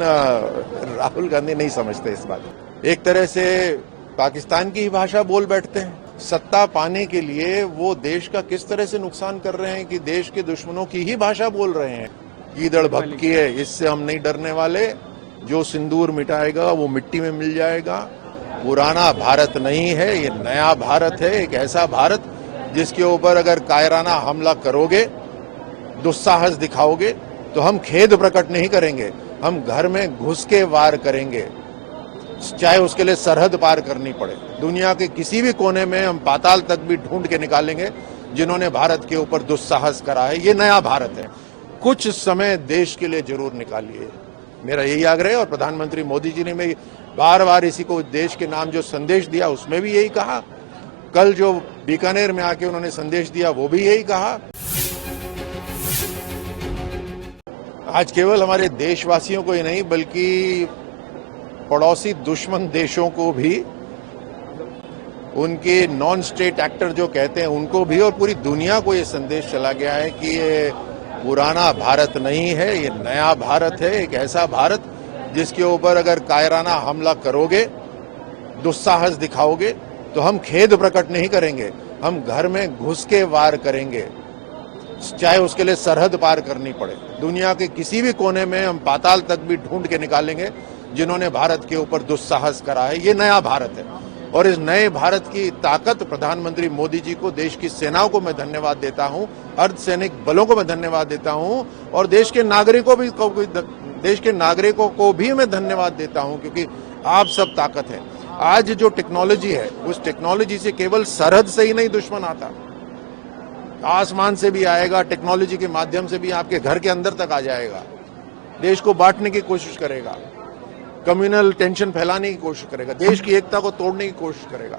राहुल गांधी नहीं समझते इस बात। एक तरह से पाकिस्तान की ही भाषा बोल बैठते हैं। सत्ता पाने के लिए वो देश का किस तरह से नुकसान कर रहे हैं कि देश के दुश्मनों की ही भाषा बोल रहे हैं। ईदड़ भक्की है, इससे हम नहीं डरने वाले। जो सिंदूर मिटाएगा वो मिट्टी में मिल जाएगा। पुराना भारत नहीं है, ये नया भारत है। एक ऐसा भारत जिसके ऊपर अगर कायराना हमला करोगे, दुस्साहस दिखाओगे, तो हम खेद प्रकट नहीं करेंगे, हम घर में घुस के वार करेंगे, चाहे उसके लिए सरहद पार करनी पड़े। दुनिया के किसी भी कोने में हम पाताल तक भी ढूंढ के निकालेंगे जिन्होंने भारत के ऊपर दुस्साहस करा है। ये नया भारत है। कुछ समय देश के लिए जरूर निकालिए, मेरा यही आग्रह है। और प्रधानमंत्री मोदी जी ने बार बार इसी को देश के नाम जो संदेश दिया उसमें भी यही कहा। कल जो बीकानेर में आके उन्होंने संदेश दिया वो भी यही कहा। आज केवल हमारे देशवासियों को ही नहीं बल्कि पड़ोसी दुश्मन देशों को भी, उनके नॉन स्टेट एक्टर जो कहते हैं उनको भी, और पूरी दुनिया को ये संदेश चला गया है कि ये पुराना भारत नहीं है, ये नया भारत है। एक ऐसा भारत जिसके ऊपर अगर कायराना हमला करोगे, दुस्साहस दिखाओगे, तो हम खेद प्रकट नहीं करेंगे, हम घर में घुस के वार करेंगे, चाहे उसके लिए सरहद पार करनी पड़े। दुनिया के किसी भी कोने में हम पाताल तक भी ढूंढ के निकालेंगे जिन्होंने भारत के ऊपर दुस्साहस करा है। ये नया भारत है। और इस नए भारत की ताकत प्रधानमंत्री मोदी जी को, देश की सेनाओं को मैं धन्यवाद देता हूं, अर्धसैनिक बलों को मैं धन्यवाद देता हूं, और देश के नागरिकों को भी मैं धन्यवाद देता हूं, क्योंकि आप सब ताकत है। आज जो टेक्नोलॉजी है, उस टेक्नोलॉजी से केवल सरहद से ही नहीं दुश्मन आता, आसमान से भी आएगा, टेक्नोलॉजी के माध्यम से भी आपके घर के अंदर तक आ जाएगा। देश को बांटने की कोशिश करेगा, कम्युनल टेंशन फैलाने की कोशिश करेगा, देश की एकता को तोड़ने की कोशिश करेगा।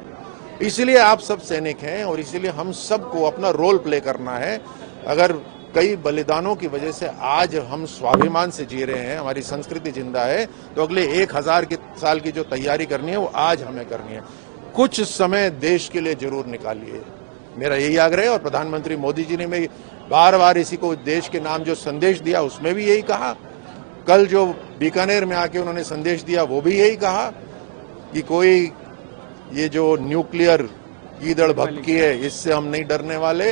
इसीलिए आप सब सैनिक हैं और इसीलिए हम सबको अपना रोल प्ले करना है। अगर कई बलिदानों की वजह से आज हम स्वाभिमान से जी रहे हैं, हमारी संस्कृति जिंदा है, तो अगले 1000 साल की जो तैयारी करनी है वो आज हमें करनी है। कुछ समय देश के लिए जरूर निकालिए, मेरा यही आग्रह है। और प्रधानमंत्री मोदी जी ने बार बार इसी को देश के नाम जो संदेश दिया उसमें भी यही कहा। कल जो बीकानेर में आके उन्होंने संदेश दिया वो भी यही कहा कि कोई ये जो न्यूक्लियर ईदड़ भक्की है, इससे हम नहीं डरने वाले।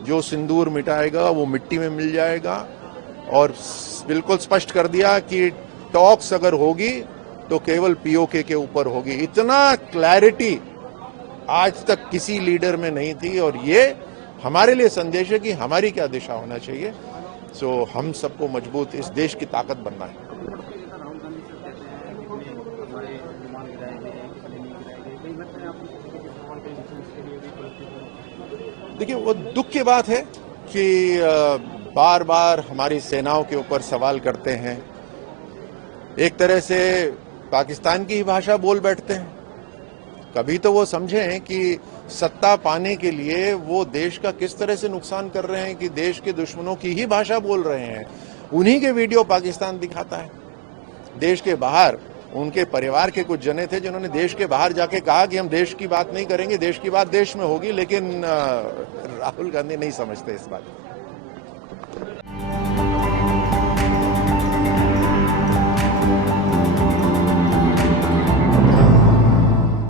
जो सिंदूर मिटाएगा वो मिट्टी में मिल जाएगा। और बिल्कुल स्पष्ट कर दिया कि टॉक्स अगर होगी तो केवल पीओके के ऊपर होगी। इतना क्लैरिटी आज तक किसी लीडर में नहीं थी, और ये हमारे लिए संदेश है कि हमारी क्या दिशा होना चाहिए। हम सबको मजबूत, इस देश की ताकत बनना है। देखिए, वो दुख की बात है कि बार बार हमारी सेनाओं के ऊपर सवाल करते हैं। एक तरह से पाकिस्तान की ही भाषा बोल बैठते हैं। कभी तो वो समझें कि सत्ता पाने के लिए वो देश का किस तरह से नुकसान कर रहे हैं कि देश के दुश्मनों की ही भाषा बोल रहे हैं। उन्हीं के वीडियो पाकिस्तान दिखाता है। देश के बाहर उनके परिवार के कुछ जने थे जिन्होंने देश के बाहर जाके कहा कि हम देश की बात नहीं करेंगे, देश की बात देश में होगी, लेकिन राहुल गांधी नहीं समझते इस बात।